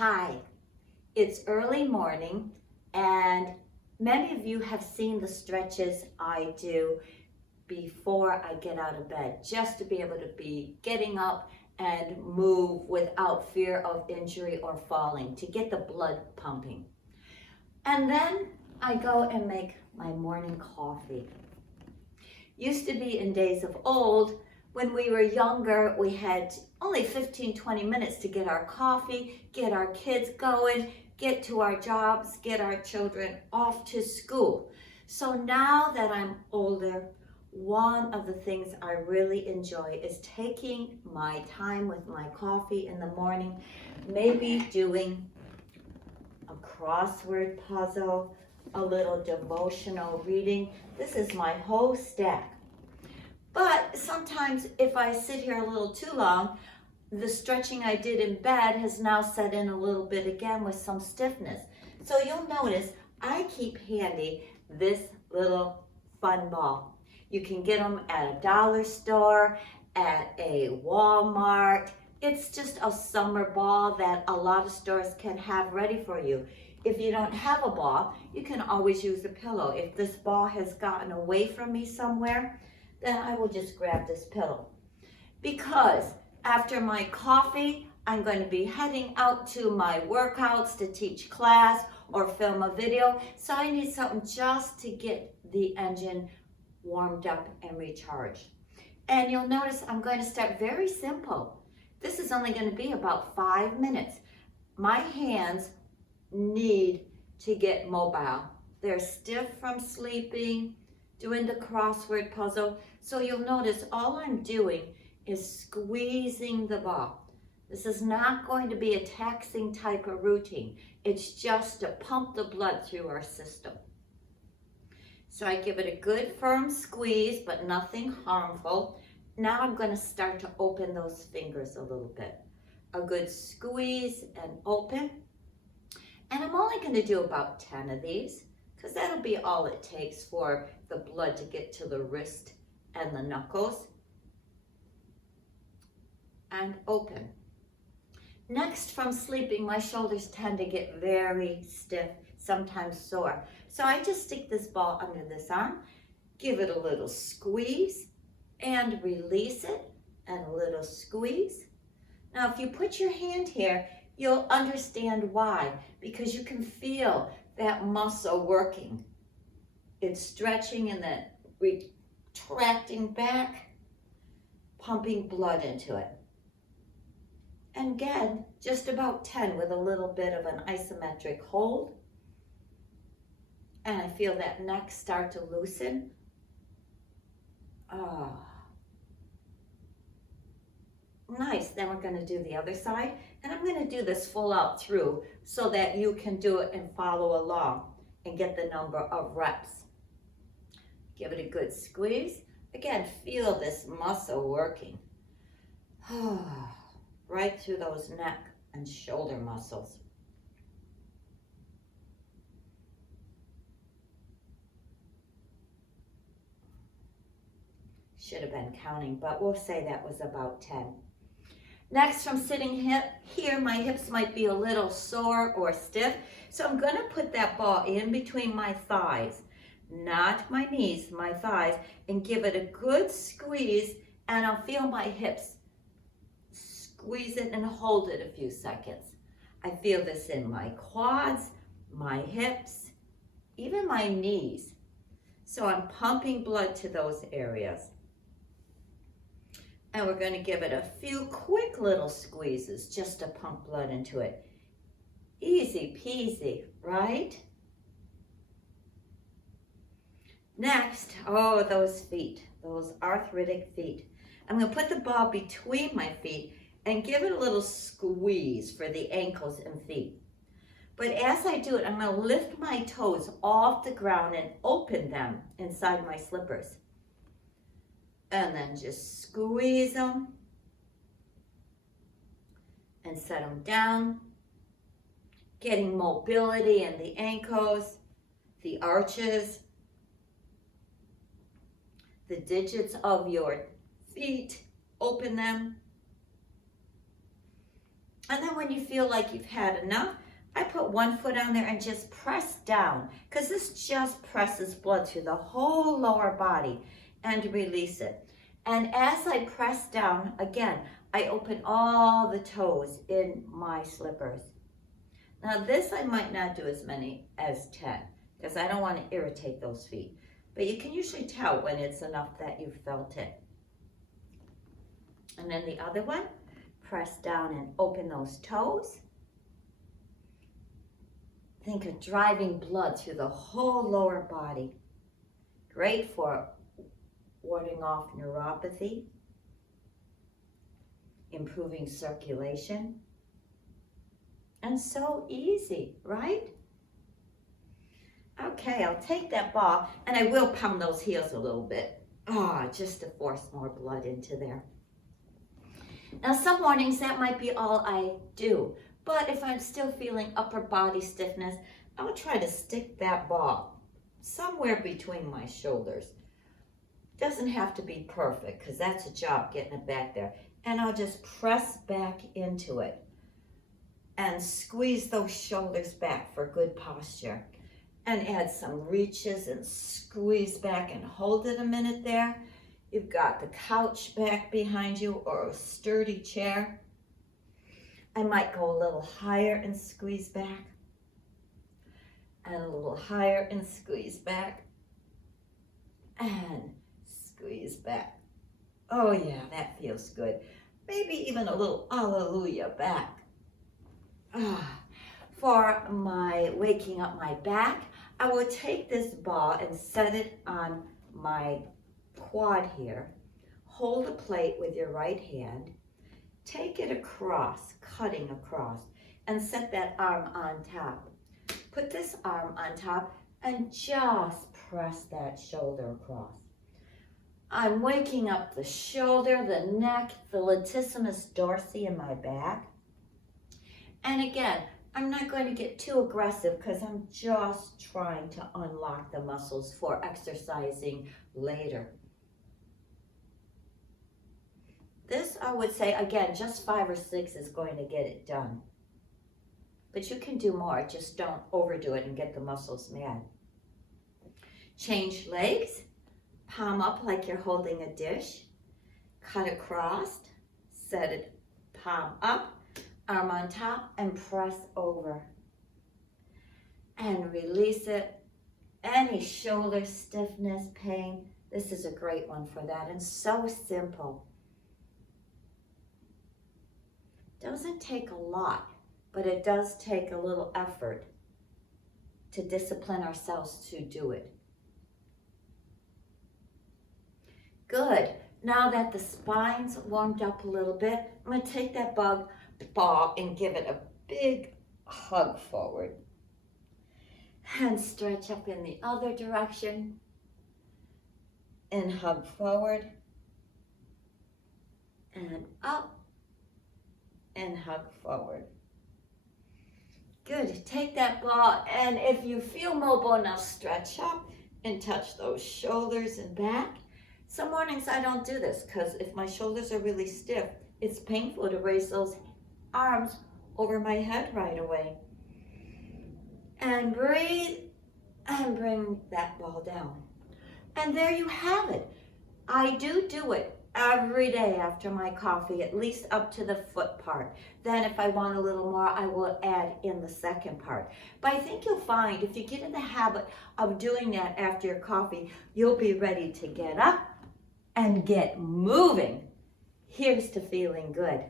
Hi, it's early morning and many of you have seen the stretches I do before I get out of bed, just to be able to be getting up and move without fear of injury or falling, to get the blood pumping. And then I go and make my morning coffee. Used to be in days of old, when we were younger, we had only 15-20 minutes to get our coffee, get our kids going, get to our jobs, get our children off to school. So now that I'm older, one of the things I really enjoy is taking my time with my coffee in the morning, maybe doing a crossword puzzle, a little devotional reading. This is my whole stack. But sometimes if I sit here a little too long, the stretching I did in bed has now set in a little bit again with some stiffness. So you'll notice I keep handy this little fun ball. You can get them at a dollar store, at a Walmart. It's just a summer ball that a lot of stores can have ready for you. If you don't have a ball, you can always use a pillow. If this ball has gotten away from me somewhere, then I will just grab this pillow. Because after my coffee, I'm going to be heading out to my workouts to teach class or film a video. So I need something just to get the engine warmed up and recharged. And you'll notice I'm going to start very simple. This is only going to be about 5 minutes. My hands need to get mobile. They're stiff from sleeping, doing the crossword puzzle. So you'll notice all I'm doing is squeezing the ball. This is not going to be a taxing type of routine. It's just to pump the blood through our system. So I give it a good firm squeeze, but nothing harmful. Now I'm going to start to open those fingers a little bit. A good squeeze and open. And I'm only going to do about 10 of these, because that'll be all it takes for the blood to get to the wrist and the knuckles. And open. Next, from sleeping, my shoulders tend to get very stiff, sometimes sore. So I just stick this ball under this arm, give it a little squeeze, and release it, and a little squeeze. Now, if you put your hand here, you'll understand why, because you can feel that muscle working. It's stretching and then retracting back, pumping blood into it. And again, just about 10 with a little bit of an isometric hold. And I feel that neck start to loosen. Ah. Nice. Then we're going to do the other side. And I'm going to do this full out through so that you can do it and follow along and get the number of reps. Give it a good squeeze. Again, feel this muscle working. Right through those neck and shoulder muscles. Should have been counting, but we'll say that was about 10. Next, from sitting here, my hips might be a little sore or stiff, so I'm going to put that ball in between my thighs, not my knees, my thighs, and give it a good squeeze, and I'll feel my hips. Squeeze it and hold it a few seconds. I feel this in my quads, my hips, even my knees. So I'm pumping blood to those areas. And we're going to give it a few quick little squeezes just to pump blood into it. Easy peasy, right? Next, oh, those feet, those arthritic feet. I'm going to put the ball between my feet and give it a little squeeze for the ankles and feet. But as I do it, I'm going to lift my toes off the ground and open them inside my slippers. And then just squeeze them and set them down, getting mobility in the ankles, the arches, the digits of your feet, open them. And then when you feel like you've had enough, I put one foot on there and just press down, because this just presses blood through the whole lower body, and release it. And as I press down, again, I open all the toes in my slippers. Now this I might not do as many as 10, because I don't want to irritate those feet. But you can usually tell when it's enough that you've felt it. And then the other one, press down and open those toes. Think of driving blood through the whole lower body. Great for warding off neuropathy, improving circulation, and so easy, right? Okay, I'll take that ball and I will pound those heels a little bit. Just to force more blood into there. Now some mornings that might be all I do, but if I'm still feeling upper body stiffness, I'll try to stick that ball somewhere between my shoulders. Doesn't have to be perfect, because that's a job getting it back there. And I'll just press back into it and squeeze those shoulders back for good posture. And add some reaches and squeeze back and hold it a minute there. You've got the couch back behind you or a sturdy chair. I might go a little higher and squeeze back. And a little higher and squeeze back. And squeeze back. Oh yeah, that feels good. Maybe even a little hallelujah back. For my waking up my back, I will take this ball and set it on my quad here. Hold a plate with your right hand. Take it across, cutting across, and set that arm on top. Put this arm on top and just press that shoulder across. I'm waking up the shoulder, the neck, the latissimus dorsi in my back. And again, I'm not going to get too aggressive because I'm just trying to unlock the muscles for exercising later. This, I would say, again, just 5 or 6 is going to get it done. But you can do more, just don't overdo it and get the muscles mad. Change legs, palm up like you're holding a dish, cut across, set it palm up, arm on top, and press over. And release it. Any shoulder stiffness, pain, this is a great one for that, and so simple. Doesn't take a lot, but it does take a little effort to discipline ourselves to do it. Good. Now that the spine's warmed up a little bit, I'm going to take that ball and give it a big hug forward. And stretch up in the other direction. And hug forward. And up. And hug forward. Good. Take that ball, and if you feel mobile enough, stretch up and touch those shoulders and back. Some mornings I don't do this because if my shoulders are really stiff, it's painful to raise those arms over my head right away. And breathe and bring that ball down. And there you have it. I do it every day after my coffee, at least up to the foot part. Then if I want a little more, I will add in the second part. But I think you'll find if you get in the habit of doing that after your coffee, you'll be ready to get up and get moving. Here's to feeling good.